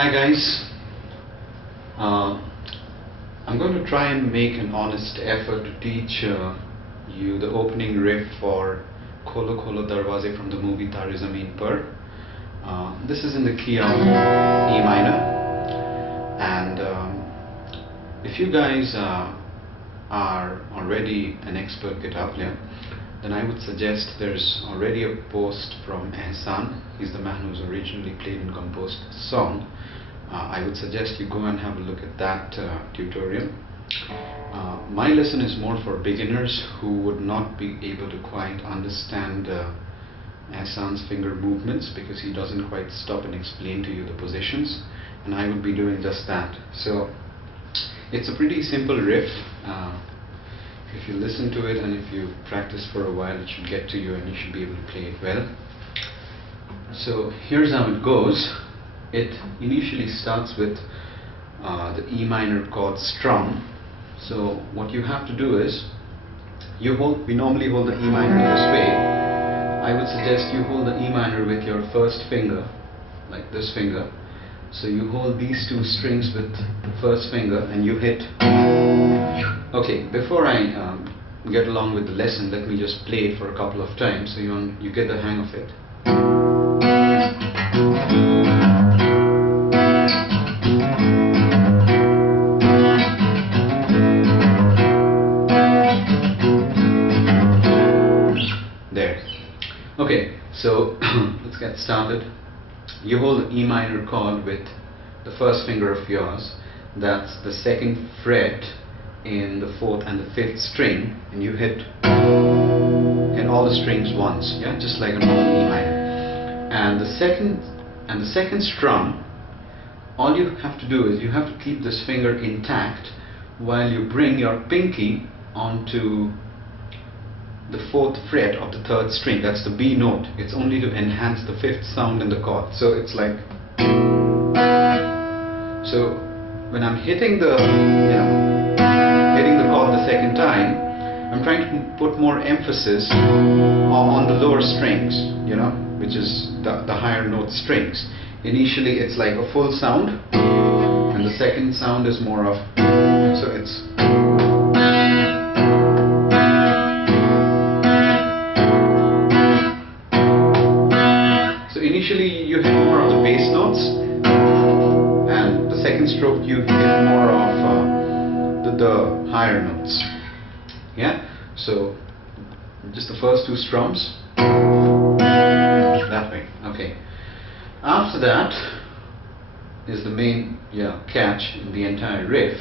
Hi guys, I'm going to try and make an honest effort to teach you the opening riff for Kholo Kholo Darwaze from the movie Taare Zameen Par. This is in the key of E minor, and if you guys are already an expert guitar player, then I would suggest there's already a post from Ehsan. He's the man who's originally played and composed the song. I would suggest you go and have a look at that tutorial. My lesson is more for beginners who would not be able to quite understand Ehsan's finger movements, because he doesn't quite stop and explain to you the positions, and I would be doing just that. So it's a pretty simple riff. If you listen to it and if you practice for a while, it should get to you and you should be able to play it well. So here's how it goes. It initially starts with the E minor chord strum. So what you have to do is, we normally hold the E minor this way. I would suggest you hold the E minor with your first finger, like this finger. So you hold these two strings with the first finger and you hit. Okay, before I get along with the lesson, let me just play it for a couple of times so you get the hang of it. There. Okay, so let's get started. You hold the E minor chord with the first finger of yours. That's the second fret in the fourth and the fifth string, and you hit all the strings once, yeah, just like a normal E minor. And the second strum, all you have to do is you have to keep this finger intact while you bring your pinky onto the fourth fret of the third string. That's the B note. It's only to enhance the fifth sound in the chord. So it's like, so when I'm hitting the chord the second time, I'm trying to put more emphasis on the lower strings, which is the higher note strings. Initially it's like a full sound, and the second sound is more of, so it's, so initially you hit more of the bass notes, and the second stroke you hit more of the higher notes. Yeah, so just the first two strums that way. Okay, after that is the main catch in the entire riff.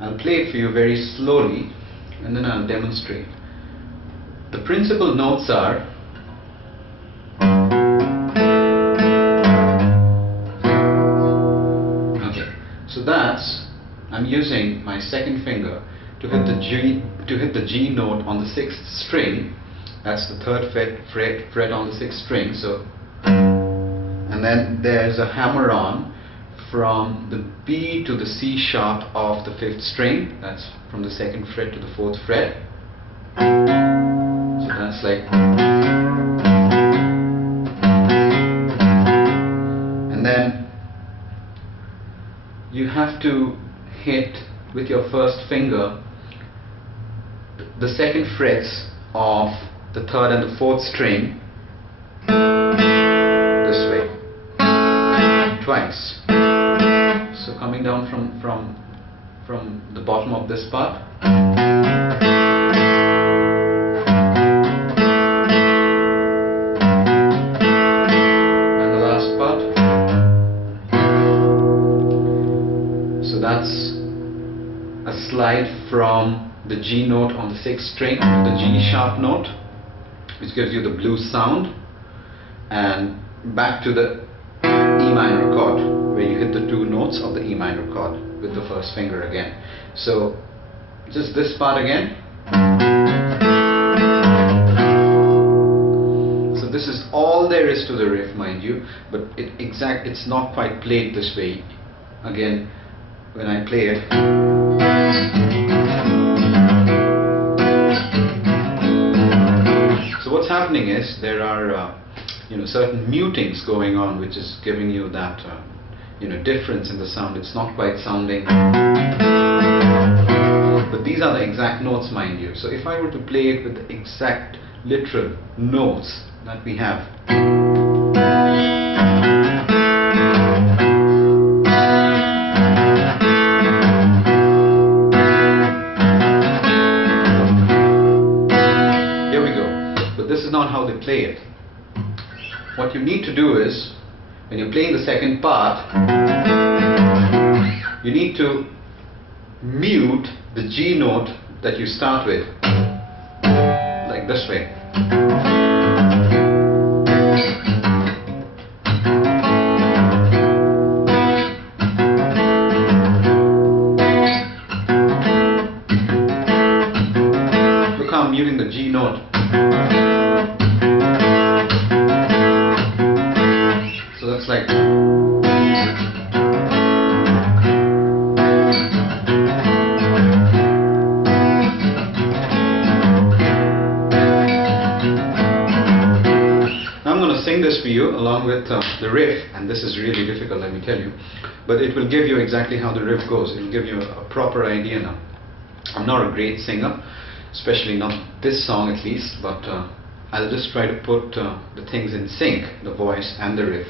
I'll play it for you very slowly and then I'll demonstrate. The principal notes are so that's, I'm using my second finger to hit the G note on the sixth string. That's the third fret on the sixth string. So, and then there's a hammer on from the B to the C sharp of the fifth string. That's from the second fret to the fourth fret. So that's like, and then you have to hit with your first finger the second frets of the third and the fourth string this way twice. So coming down from the bottom of this part, and the last part. So that's a slide from the G note on the sixth string to the G sharp note, which gives you the blues sound, and back to the E minor chord where you hit the two notes of the E minor chord with the first finger again. So just this part again. So this is all there is to the riff, mind you, but it's not quite played this way. Again, when I play it, what's happening is there are certain mutings going on, which is giving you that difference in the sound. It's not quite sounding, but these are the exact notes, mind you. So if I were to play it with the exact literal notes that we have, here we go. But this is not how they play it. What you need to do is, when you're playing the second part, you need to mute the G note that you start with, like this way. Look how I'm muting the G note. So that's like, sing this for you along with the riff, and this is really difficult, let me tell you, but it will give you exactly how the riff goes. It will give you a proper idea. Now, I'm not a great singer, especially not this song at least, but I'll just try to put the things in sync, the voice and the riff.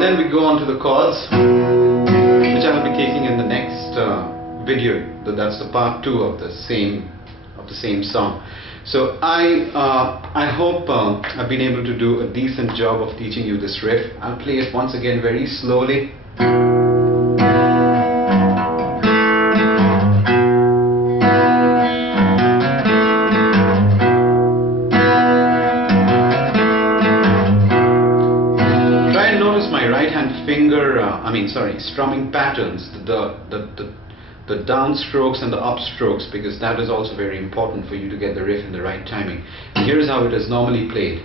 Then we go on to the chords, which I will be taking in the next video. That's the part 2 of the same song. So I hope I've been able to do a decent job of teaching you this riff. I'll play it once again very slowly. Strumming patterns, the downstrokes and the upstrokes, because that is also very important for you to get the riff in the right timing. And here's how it is normally played.